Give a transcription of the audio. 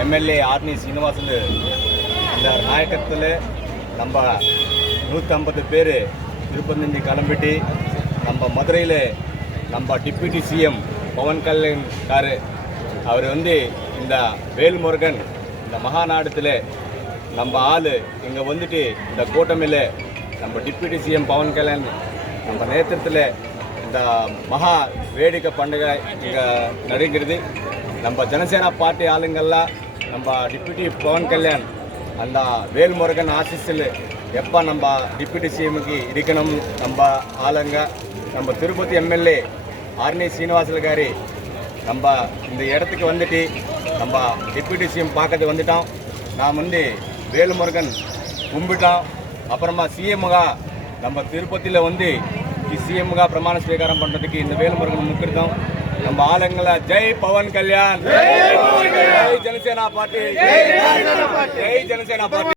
MLA Arni Srinivasan இந்த நாயக்கத்தில் நம்ம நூற்றம்பது பேர் திருப்பந்தஞ்சி கிளம்பிட்டு நம்ம மதுரையில் நம்ம deputy CM Pawan Kalyan car அவர் வந்து இந்த வேல்முருகன் இந்த மகாநாடத்தில் நம்ம ஆள். இங்கே வந்துட்டு இந்த கூட்டமில் நம்ம டிப்யூட்டி சிஎம் பவன் கல்யாண் நம்ம நேத்திரத்தில் இந்த மகா வேடிக்கை பண்டிகை இங்கே நடைகிறது நம்ம ஜனசேனா பார்ட்டி ஆளுங்கள்லாம் நம்ம டிப்யூட்டி பவன் கல்யாண் அந்த வேல்முருகன் ஆசிஸில் எப்போ நம்ம டிப்யூட்டி சிஎம்முக்கு இருக்கணும் நம்ம ஆளுங்க? நம்ம திருப்பதி எம்எல்ஏ ஆர்னி சீனிவாசல் గారి நம்ம இந்த இடத்துக்கு வந்துட்டு நம்ம டிப்யூட்டி சிஎம் பார்க்கறது வந்துட்டோம். நான் வந்து வேலுமுருகன் கும்பிட்டோம். அப்புறமா சிஎம்முகா நம்ம திருப்பதியில் வந்து சிஎம்முகா பிரமாண ஸ்வீகாரம் பண்ணுறதுக்கு இந்த வேலுமுருகன் முக்கியம் நம்ம ஆளுங்களை Jai Pawan Kalyan! Jai Janasena party Jai Janasena party